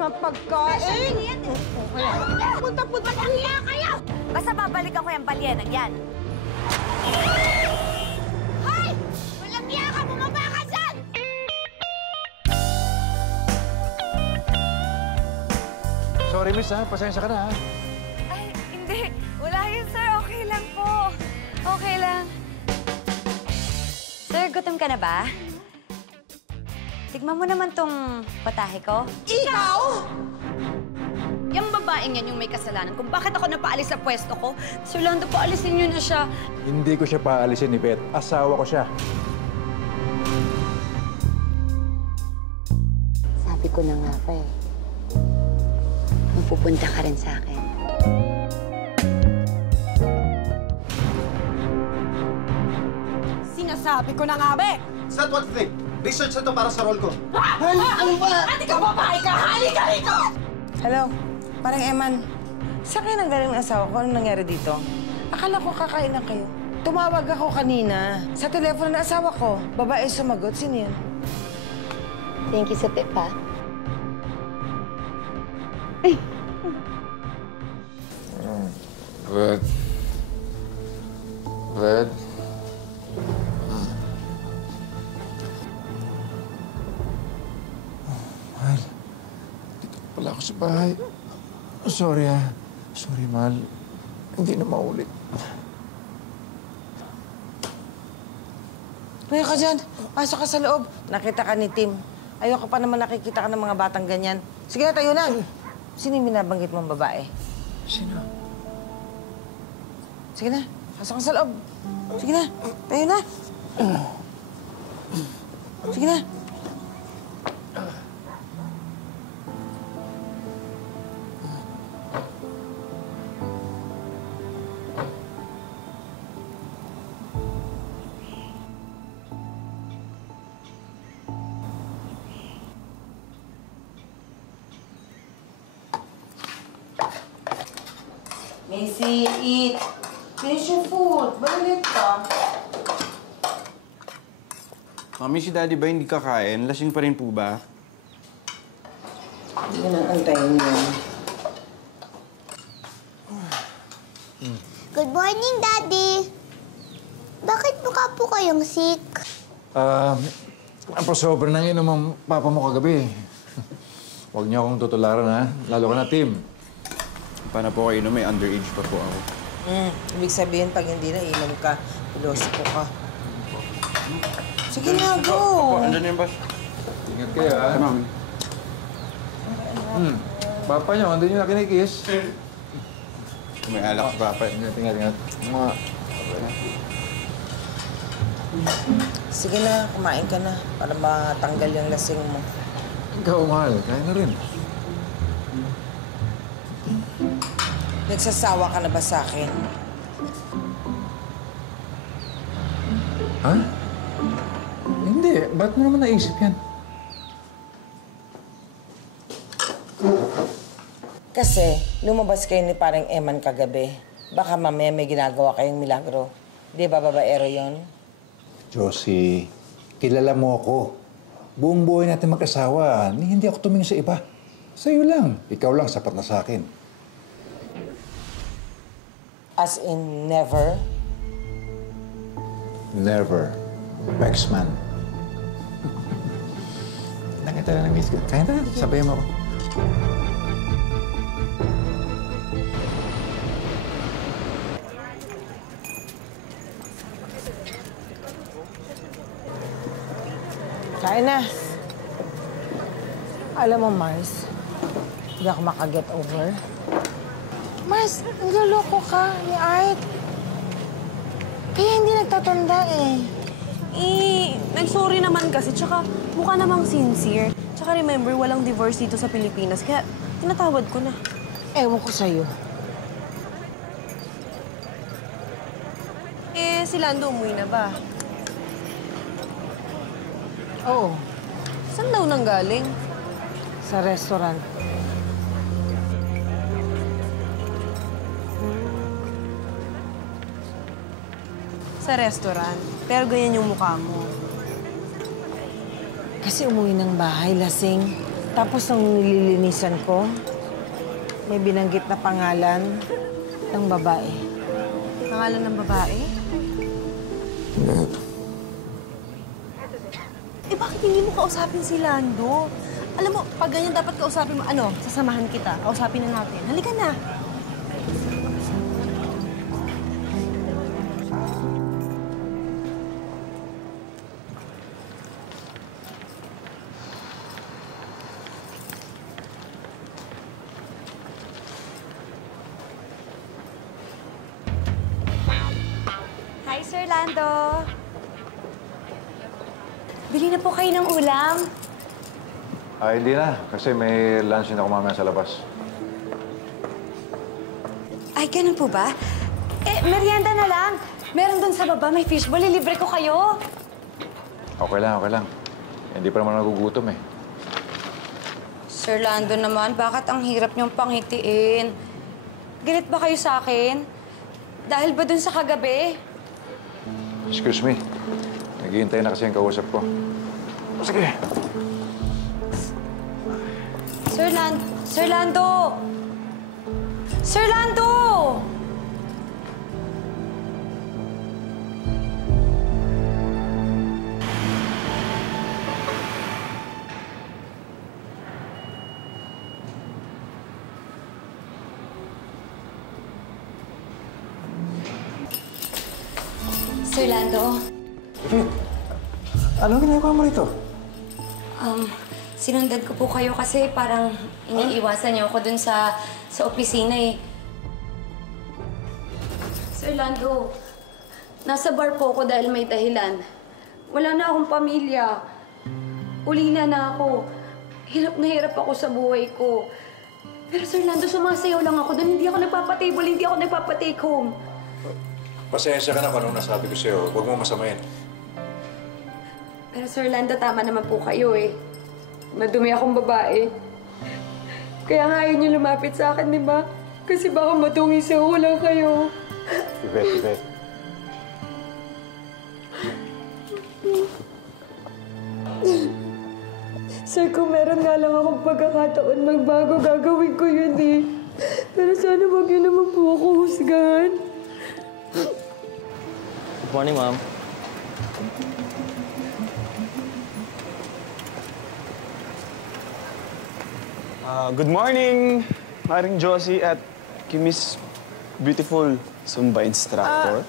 mga pagkain. Punta-punta kaya kayo! Basta babalikan ko yung balyenag yan. Hoy! Walang niya ka! Bumaba ka dyan! Sorry, miss, ha? Pasensya ka na, ha? Ay, hindi. Wala yun, sir. Okay lang po. Okay lang. Sir, gutom ka na ba? Tignan mo naman tong patahe ko. Ikaw? Yung babaeng yan yung may kasalanan kung bakit ako napaalis sa pwesto ko. Sir Lando, paalisin niyo na siya. Hindi ko siya paalisin ni Beth. Asawa ko siya. Sabi ko na nga pa eh. Mapupunta ka rin sa akin. Sinasabi ko na nga, be! Sir, what do you think? Research na to para sa role ko. Ano ba? Ate ka babae ka! Halika rito! Hello, parang Eman. Saan kayo nanggaling ng asawa ko? Anong nangyari dito? Akala ko kakain lang kayo. Tumawag ako kanina. Sa telepono ng asawa ko. Babae sumagot. Sino yun? Thank you sa tip, ha? Beth. Beth. Mahal. Dito pala ako sa bahay. Sorry, ha. Sorry, mahal. Hindi na maulit. Ngayon ka dyan. Pasok ka sa loob. Nakita ka ni Tim. Ayoko pa naman nakikita ka ng mga batang ganyan. Sige na, tayo na. Sino yung binabanggit mong babae? Sino? Sige na, pasok ka sa loob. Sige na, tayo na. Sige na. Macy, eat. Finish your food. Balik ka. Mami, si Daddy ba hindi kakain? Lasing pa rin po ba? Hindi ka nang antayin yun. Good morning, Daddy. Bakit mukha po kayong sick? Sobra nang inom ang papa mo kagabi. Huwag niyo akong tutularan, ha? Lalo ka na, Tim. Paano po kayo inom? May underage pa po ako. Ibig sabihin, pag hindi na inom ka, pilosiko ka. Sige na, go! Andyan na yung bus. Ingat kayo, ha? Ay, Mami. Papa niyo, hindi niyo na kinikiss. May alak si Papa. Ingat. Mga... Sige na, kumain ka na para matanggal yung lasing mo. Ikaw, mahal. Kaya na rin. Nagsasawa ka na ba sa akin? Ha? Hindi. Ba't mo naman naisip yan? Kasi lumabas kayo ni parang Eman kagabi. Baka mamaya may ginagawa kayong milagro. Di ba, babaero yon? Josie, kilala mo ako. Buong buhay natin mag-asawa. Hindi ako tumingin sa iba. Sa'yo lang. Ikaw lang sapat na sa akin. As in, never? Never. Bexman. Nakita na ng miss ko. Kaya na, sabayan mo ako. Kain na. Alam mo, Mars, hindi ako makaget over. Mars, niloloko ka ni Art. Kaya hindi nagtatanda eh. Nag-sorry naman kasi, tsaka mukha namang sincere. Tsaka remember, walang divorce dito sa Pilipinas, kaya tinatawad ko na. Ewan ko sa'yo. Si Lando umuwi na ba? Oo, Saan daw nanggaling? sa restaurant. Sa restaurant. Pero ganyan yung mukha mo. Kasi umuwi ng bahay, lasing. Tapos nung nililinisan ko, may binanggit na pangalan ng babae. Pangalan ng babae? Eh, bakit hindi mo kausapin si Lando? Alam mo, pag ganyan dapat kausapin mo, sasamahan kita. Kausapin na natin. Halika na. Hi, Sir Lando. Bili na po kayo ng ulam. Hindi na. Kasi may lunch din ako mamaya sa labas. Ay, ganun po ba? Merienda na lang. Meron dun sa baba, may fishball. Ilibre ko kayo. Okay lang, okay lang. Hindi pa naman nagugutom eh. Sir Lando naman, bakit ang hirap niyong panghitiin? Galit ba kayo sa akin? Dahil ba dun sa kagabi? Excuse me. Naghihintay na kasi ang kausap ko. Sige. Sir Lando! Sir Lando! Sir Lando! Sir Lando, Anong ginagawa mo rito? sinundan ko po kayo kasi parang iniiwasan niyo ako dun sa opisina eh. Sir Lando, nasa bar po ako dahil may dahilan. Wala na akong pamilya. Ulina na ako. Hirap na hirap ako sa buhay ko. Pero Sir Lando, sumasayaw lang ako dun. Hindi ako nagpapatable, hindi ako nagpapatake home. Pasensya ka na kung anong nasabi ko sa'yo. Huwag mo masamayin. Pero Sir Lando, tama naman po kayo eh. Madumi akong babae. Kaya nga ayaw niyo lumapit sa akin, di ba? Kasi baka matungis ako, wala kayo. Yvette. Sir, kung meron nga lang akong pagkakataon magbago, gagawin ko yun eh. Pero sana wag niyo naman po ako husgahan. Good morning, ma'am. Good morning, Maring Josie at Miss Beautiful Zumba Instructor.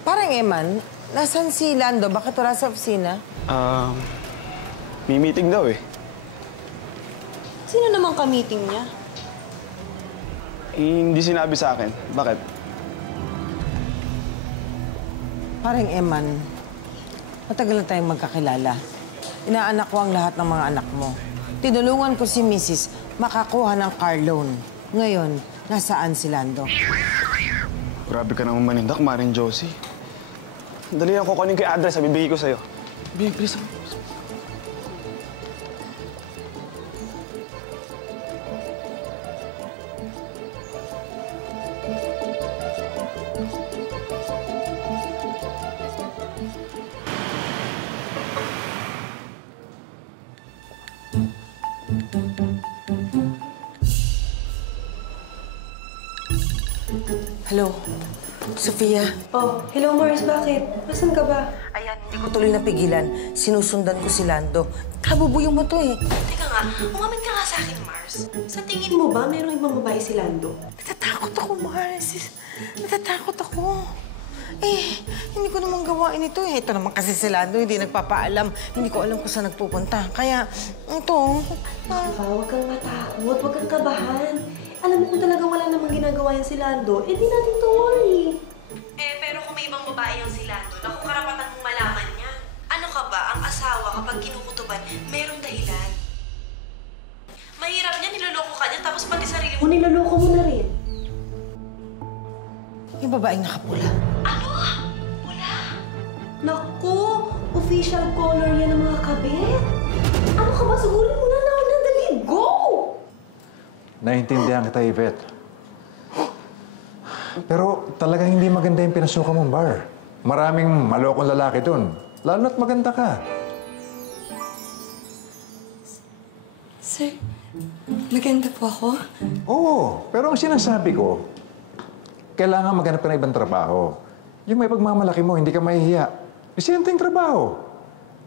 Parang Eman, nasan si Lando? Bakit wala sa opisina? May meeting daw eh. Sino naman ka-meeting niya? Hindi sinabi sa akin. Bakit? Parang Eman, matagal na tayong magkakilala. Inaanak ko ang lahat ng mga anak mo. Tinulungan ko si Mrs. makakuha ng car loan. Ngayon, nasaan si Lando? Grabe ka naman manindak, Maring Josie. Dali lang kukunin ko yung address, bibigay ko sa'yo. Bilis. Hello, Sofia. Oh, hello Mars, bakit? Nasaan ka ba? Ayan, hindi ko tuloy napigilan. Sinusundan ko si Lando. Kabubuyong mo to eh. Teka nga, umamin ka nga sa akin, Mars. Sa tingin mo ba mayroong ibang babae si Lando? Natatakot ako, Mars. Natatakot ako. Hindi ko naman gawain ito eh. Ito naman kasi si Lando, hindi nagpapaalam. Hindi ko alam kung saan nagpupunta. Kaya, ito. Huwag kang matakot, huwag kang kabahan. Alam mo kung talaga wala namang ginagawa yan si Lando, di natin to worry. Pero kung may ibang babae yung si Lando, naku, karapatan mong malaman niya. Ano ka ba, ang asawa kapag kinukutuban, merong dahilan. Mahirap niya, niloloko ka niya, tapos pati sarili mo, niloloko mo na rin. Yung babaeng nakapula. Ano? Wala? Naku, official color yan ng mga kabit. Ano ka ba? Sugurin mo na dali. Go! Naintindihan kita, Yvette. Pero talagang hindi maganda yung pinasukan mong bar. Maraming malokong lalaki dun. Lalo na't maganda ka. Sir, maganda po ako? Oo, pero ang sinasabi ko, kailangan maghanap ka ng ibang trabaho. Yung may pagmamalaki mo, hindi ka mahihiya. Isenteng trabaho.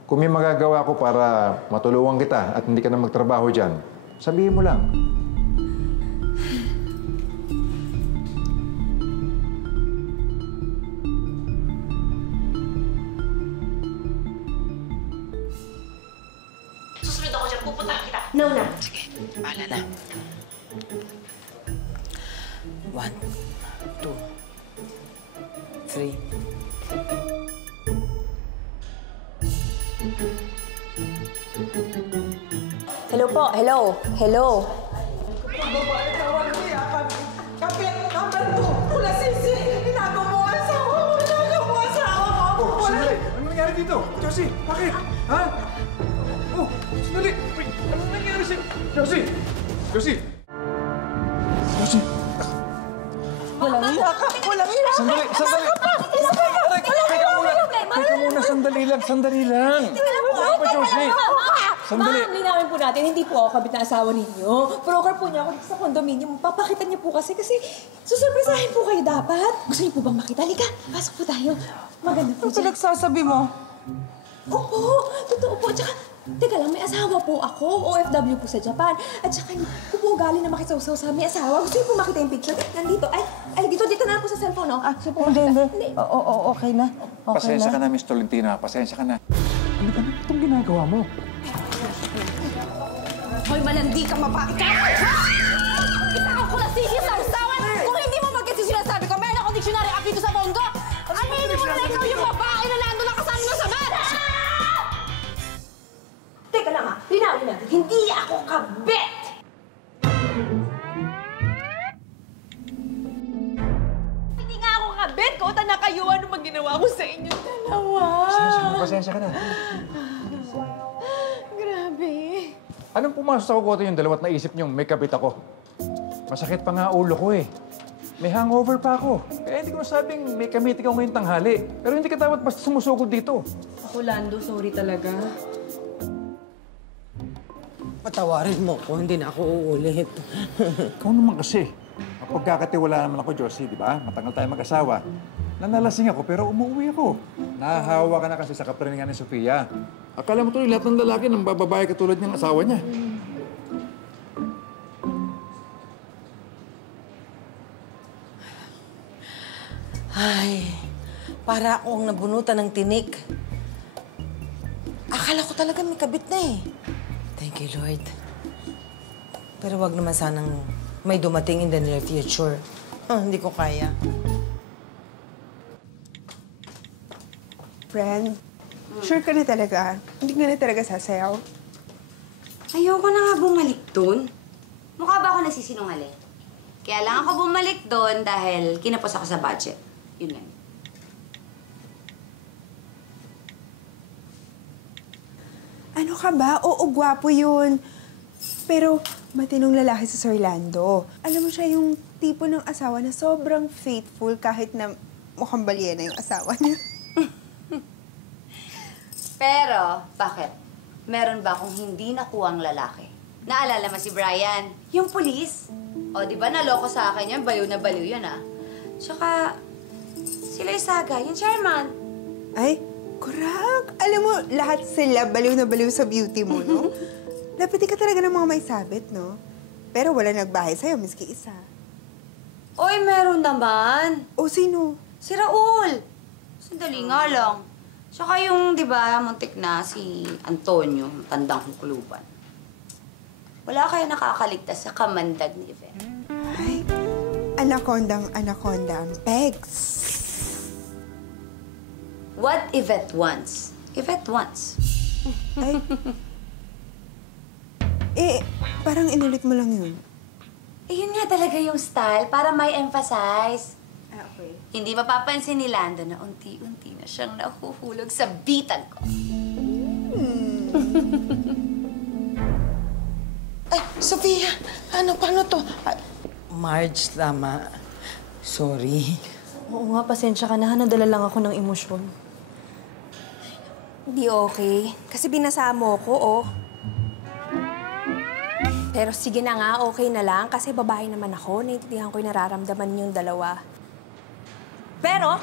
Kung may magagawa ko para matulungan kita at hindi ka na magtrabaho dyan, sabihin mo lang. Susunod ako dyan. Pupuntahan kita. No na. Sige, bahala na. 1, 2, 3. Hello po. Hello. Hello. Kapit, number 2, pula sisi. Inago mo ang asawa mo. Inago mo ang asawa mo. Oh, sandali! Ano nangyari dito? Josie, bakit? Ha? Oh, sandali! Wait, ano nangyari sa'yo? Josie! Josie! Josie! Walang iya ka. Walang iya ka. Sandali! Sandali! Aray, teka muna! Teka muna, sandali lang! Ano ba, Josie? Sandali! Ma'am, linawin po natin, hindi po ako kabit na asawa ninyo. Broker po niya ako dito sa condominium. Papakita niyo po kasi susurpresahin po kayo dapat. Gusto niyo po bang makita? Halika, pasok po tayo. Maganda po Ano dyan. pinagsasabi mo? Opo, totoo po. Tsaka, teka lang, may asawa po ako. OFW po sa Japan. At tsaka, hindi ko po ugali na makisawsaw sa may asawa. Gusto niyo po makita yung picture? Nandito. Ay, dito na po sa cellphone, no? Gusto po Hindi, makita? hindi. Oo, okay na. Okay Pasensya ka na. na, Miss Tolentino. Pasensya ka na. Ano ba itong ginagawa mo? Hoy, malandi ka, mapaki ka! Isang ako na sige sa usawan! Kung hindi mo magkasi sinasabi ko, meron akong dictionary up dito sa Bongo! Aminin mo na ikaw yung babae na nandun ang kasama mo sa bar! Teka lang, ha? Linawin natin. Hindi ako kabit! Hindi nga ako kabit! Kauta na kayo, ano bang ginawa ko sa inyong dalawa? Pasensya ka na. Grabe. Anong pumasok sa kukote yung dalawat naisip niyong may kabit ako? Masakit pa nga ulo ko eh. May hangover pa ako. Kaya hindi ko masabing may kamiti ka ngayong tanghali. Pero hindi ka dapat basta sumusukod dito. Ako, Lando, sorry talaga. Patawarin mo ko, hindi na ako uulit. Ikaw naman kasi. Mapagkakatiwala naman ako, Josie, di ba? Matagal tayo mag-asawa. Nanalasing ako pero umuwi ako. Nahahawa ka na kasi sa kapriningan ni Sofia. Akala mo tuloy lahat ng lalaki ng bababae katulad niyang asawa niya. Ay, para akong nabunutan ng tinik. Akala ko talaga may kabit na eh. Thank you, Lord. Pero wag naman sanang may dumating in the near future. Hindi ko kaya. Friend, sure ka na talaga? Hindi ka na talaga sasayaw? Ayoko na nga bumalik doon. Mukha ba ako nagsisinungaling? Kaya lang ako bumalik doon dahil kinapos ako sa budget. Yun lang. Ano ka ba? Oo, gwapo yun. Pero matinong lalaki sa Sir Lando. Alam mo siya yung tipo ng asawa na sobrang faithful kahit na mukhang balyena yung asawa niya. Pero, bakit? Meron ba akong hindi nakuhang lalaki? Naalala mo si Brian? Yung pulis? O, di ba naloko sa akin yan? Baliw na baliw yan, ah. Tsaka, sila Isaga, yung chairman. Ay, correct. Alam mo, lahat sila baliw na baliw sa beauty mo, no? Napiti ka talaga ng mga may sabit, no? Pero wala nagbahay sa'yo, miski isa. Oy, meron naman. O, sino? Si Raul. Sandali nga lang. Tsaka yung, di ba, muntik na si Antonio, tandang hukluban. Wala kayo nakakaligtas sa kamandag ni Yvette. Ay, anakondang anakonda ang pegs. What Yvette wants? Yvette wants. Ay. Parang inulit mo lang yun. Yun nga talaga yung style para may emphasize. Okay. Hindi mapapansin ni Lando na unti-unti na siyang nahuhulog sa bitan ko. Ay, Sofia! Paano to? Marge, tama. Sorry. Oo nga, pasensya ka na. Nadala lang ako ng emosyon. Hindi okay. Kasi binasa mo ko, oh. Pero sige na nga, okay na lang. Kasi babae naman ako. Naiintindihan ko yung nararamdaman niyong dalawa. Pero,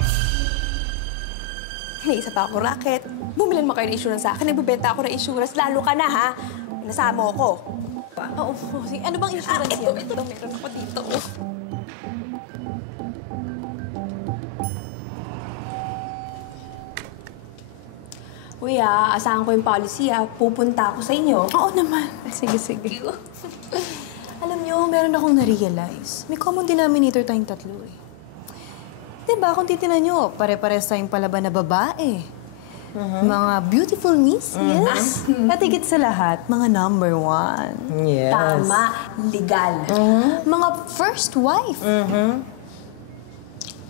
may isa pa ako racket. Bumilan mo kayo ng insurance sa akin. Nagbibenta ako ng insurance. Lalo ka na, ha? Nasama ako. Oo. Sige, ano bang insurance yan? Ito, meron ako dito. Uy, asahan ko yung policy, pupunta ako sa inyo. Oo naman. Sige, sige. Alam niyo, meron akong na-realize. May common denominator tayong tatlo eh. Diba, kung titinan niyo, pare-pares tayong palaban na babae. Mga beautiful misses. At higit sa lahat, mga number 1. Yes. Tama, legal. Mga first wife.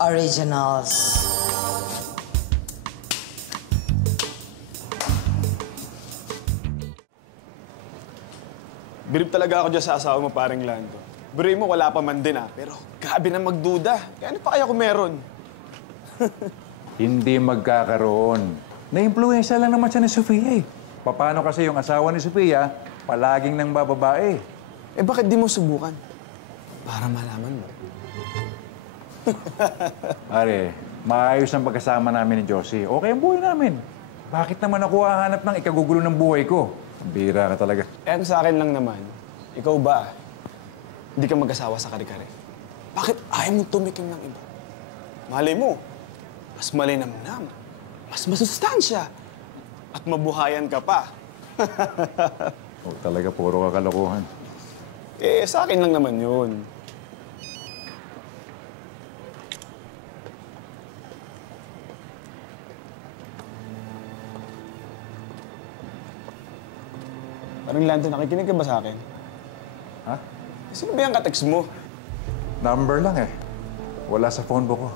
Originals. Bilib talaga ako dyan sa asawa mo, paring Lando. Biruin mo, wala pa man din pero grabe na magduda. Kaya ano pa kaya kung meron? Hindi magkakaroon. Na-influensya lang naman siya ni Sofia eh. Paano kasi yung asawa ni Sofia, palaging nang bababae. Eh bakit di mo subukan? Para malaman mo. Pare, maayos ang pagkasama namin ni Josie. Okay ang buhay namin. Bakit naman ako hahanap ng ikagugulo ng buhay ko? Bira ka talaga. Eh sa akin lang naman, ikaw ba, hindi ka mag-asawa sa kare-kare? Bakit ayaw mo tumikim ng iba? Malay mo, mas malinamnam, mas masustansya, at mabuhayan ka pa. Oh, talaga, puro kakalokohan. Eh, sa akin lang naman yun. Parang Lando, nakikinig ka ba sa akin? Ha? Sino ba yung katext mo? Number lang eh. Wala sa phone book ko.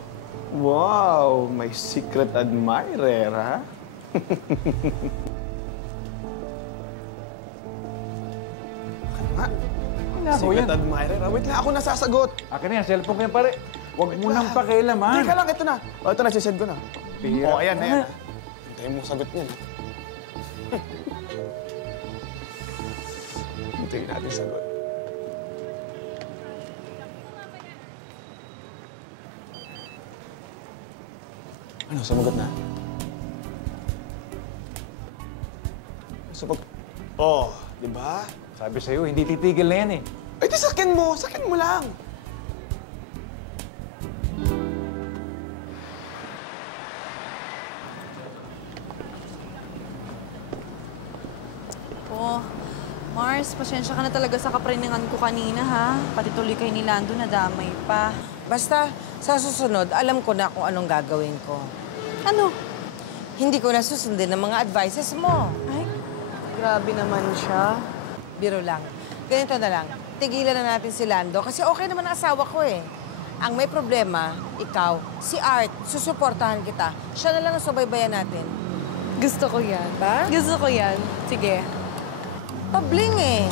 Wow, may secret admirer, ha? Secret admirer, ha? Wait lang, ako nasasagot. Akin na yan, cellphone ko yan, pare. Huwag mo nang pakialaman. Teka lang, ito na. O, ito na, sisend ko na. Bihira. O, ayan, ayan. Hintayin mo sagot niyan. Hintayin natin sagot. Ano, sumagot na? Sabag... Oh, di ba? Sabi sa'yo, hindi titigil na yan eh. Ay, di sakin mo lang. Oh, Mars, pasensya ka na talaga sa kapriningan ko kanina, ha? Pati tuloy kay ni Lando nadamay pa. Basta, sa susunod, alam ko na kung anong gagawin ko. Ano? Hindi ko na susundin ang mga advices mo. Ay, grabe naman siya. Biro lang. Ganito na lang. Tigilan na natin si Lando kasi okay naman ang asawa ko eh. Ang may problema, ikaw, si Art, susuportahan kita. Siya na lang ang subaybayan natin. Gusto ko yan. Ba? Gusto ko yan. Sige. Pabling eh.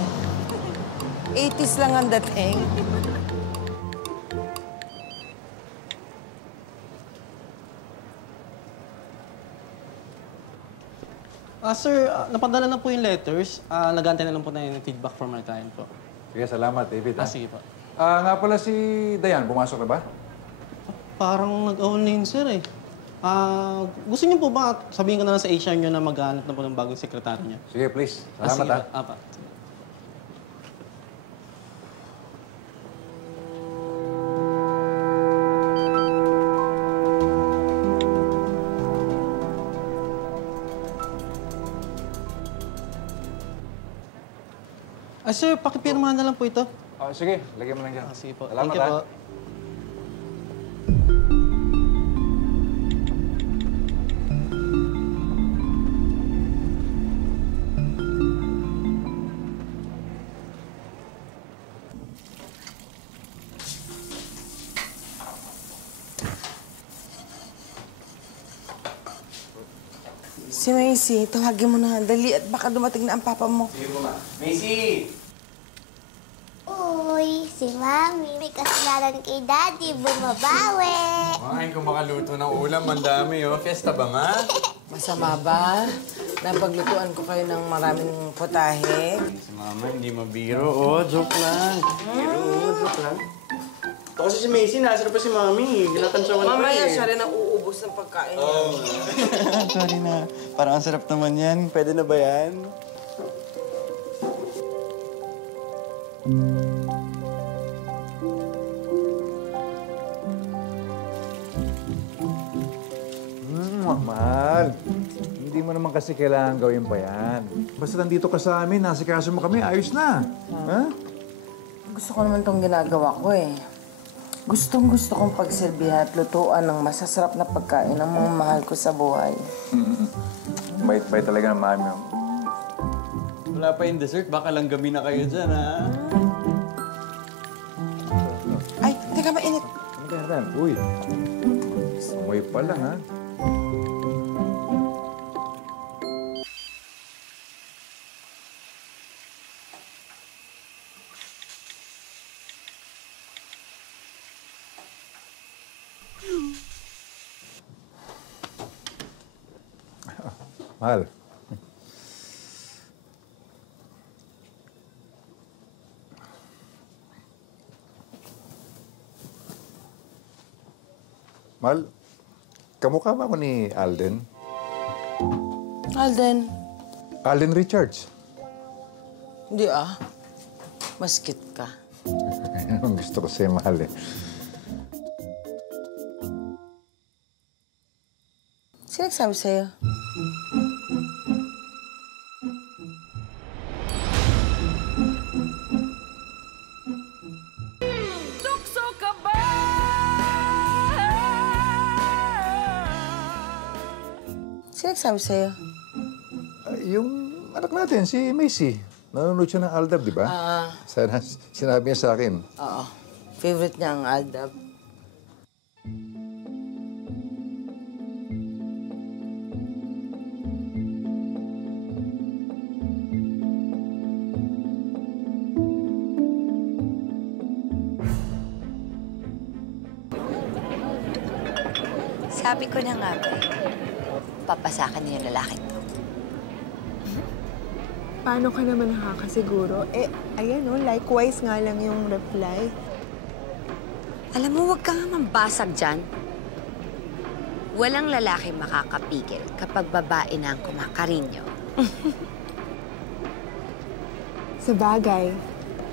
80s lang ang dating. Sir, napadala na po yung letters. Nag-aantay na lang po tayo ng feedback from our client po. Sige, salamat, David. Sige po. Nga pala si Dayan, pumasok na ba? Parang nag-all na yun, sir eh. Gusto niyo po ba sabihin ko na lang sa HR niyo na maghanap na po ng bagong sekretary niya? Sige, please. Salamat, ha? Apa. Sir, pakipirmahan na lang po ito. Sige, lagyan mo lang dyan. Sige po. Salamat, Thank you ha? po. Si Macy, tawagin mo na. Dali at baka dumating na ang papa mo. Sige po, ma. Macy! Uy, si Mami, may kasalanan kay Daddy, bumabawi. Ay, kung makaluto ng ulam, ang dami, oh. Fiesta ba nga? Masama ba? Napaglutuan ko kayo ng maraming potahe. Si Mama, hindi mabiro. Oh, joke lang. Joke lang. Ito kasi si Macy, nasarap pa si Mami. Ginatansyawan pa Mamaya siya rin ang uubos ng pagkain. Sorry na. Parang ang sarap naman yan. Pwede na ba yan? Mahal. Hindi mo naman kasi kailangan gawin pa yan. Basta nandito ka sa amin, nasikaso mo kami, ayos na. Ha? Gusto ko naman itong ginagawa ko eh. Gustong-gusto kong pagsilbihan at lutuan ng masasarap na pagkain ng mga mahal ko sa buhay. Bait-bait talaga ng mami. Wala pa yung dessert. Baka lang gabi na kayo dyan, ha? Ay, teka, mainit. Ano ba yan? Uy. Amoy pa lang, ha? Mahal. Mahal, kamukha ba ako ni Alden? Alden. Alden Richards. Hindi ah. Maskit ka. Yan ang gusto ko sa'yo, mahal eh. Sino nagsabi sa'yo? Tukso ka ba? Sino nagsabi sa'yo? Yung anak natin, si Macy. Nanonood siya ng Aldab, di ba? Sana sinabi niya sa akin. Oo. Favorite niya ang Aldab. Sabi ko na nga ba, papasakan niya yung lalaking to. Paano ka naman nakakasiguro? Eh, ayan oh, likewise nga lang yung reply. Alam mo, huwag ka nga mambasag dyan. Walang lalaki makakapigil kapag babae na ang kumakarinyo. Sa bagay,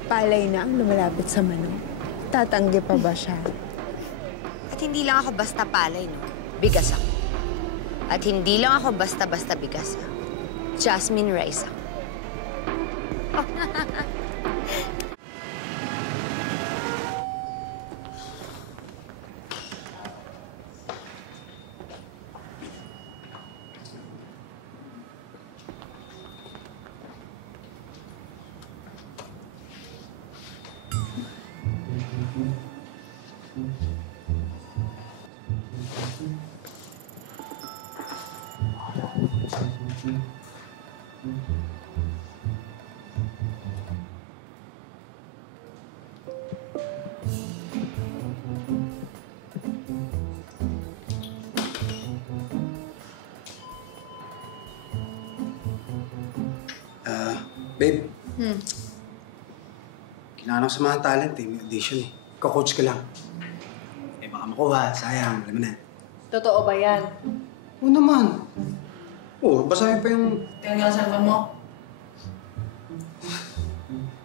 palay na ang lumalapit sa manok. Tatanggi pa ba siya? At hindi lang ako basta palay, no? Bigas ako. At hindi lang ako basta-basta bigas, ha? Jasmine rice ako. Babe. Kailangan ako sa mga talent eh. May audition eh. Ka-coach ka lang. Eh baka makuha. Sayang. Alam mo na. Totoo ba yan? Oo naman. Oo, basahin pa yung... Tingnan nga sa mo.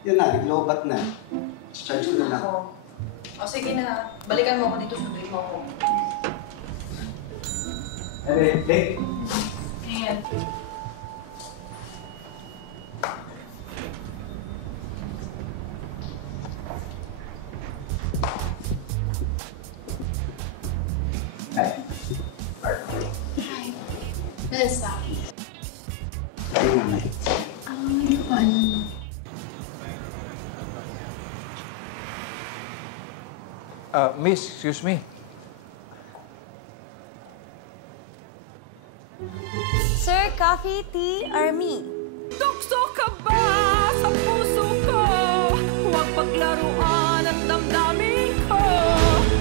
Yan na, naglobat na. Charge ko na lang. O sige na, balikan mo ako dito, sunduin mo ako. Hey, babe. Ayan. Elsa. Ay, mamay. Ano ba? Miss, excuse me. Sir, coffee, tea, or me? Tukso ka ba sa puso ko? Huwag paglaruan at damdamin ko.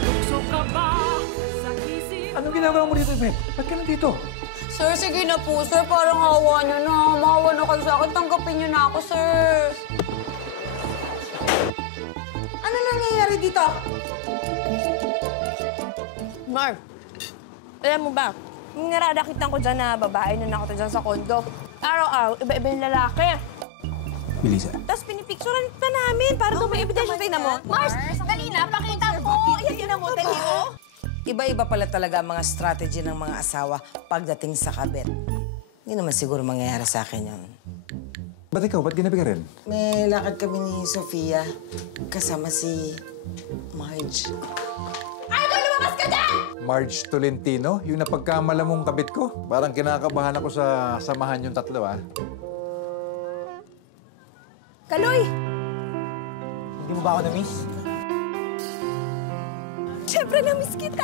Tukso ka ba sa isip? Anong ginagawa mo dito, Beth? Ba't ka nandito? Sir, sige na po, sir. Parang hawa niyo na. Maawa na kayo sa akin. Tanggapin niyo na ako, sir. Ano nangyayari dito? Marv, alam mo ba, yung naradakitan ko dyan na babae na nakita dyan sa kondo. Araw-araw, iba-iba yung lalaki. Melissa. Tapos pinipicturean pa namin para daw may ebidensya. Tingnan mo. Mars, dali na, pakita mo. Ayan, tingnan mo, dali mo. Iba-iba pala talaga ang mga strategy ng mga asawa pagdating sa kabit. Hindi naman siguro mangyayari sa akin yun. Ba't ikaw? Ba't ginabi ka rin? May lakad kami ni Sofia kasama si Marge. Idol, lumabas ka dyan! Marge Tolentino, yung napagkamala mong kabit ko. Parang kinakabahan ako sa samahan yung tatlo, ah. Kaloy! Hindi mo ba ako na-miss? Siyempre, na-miss kita!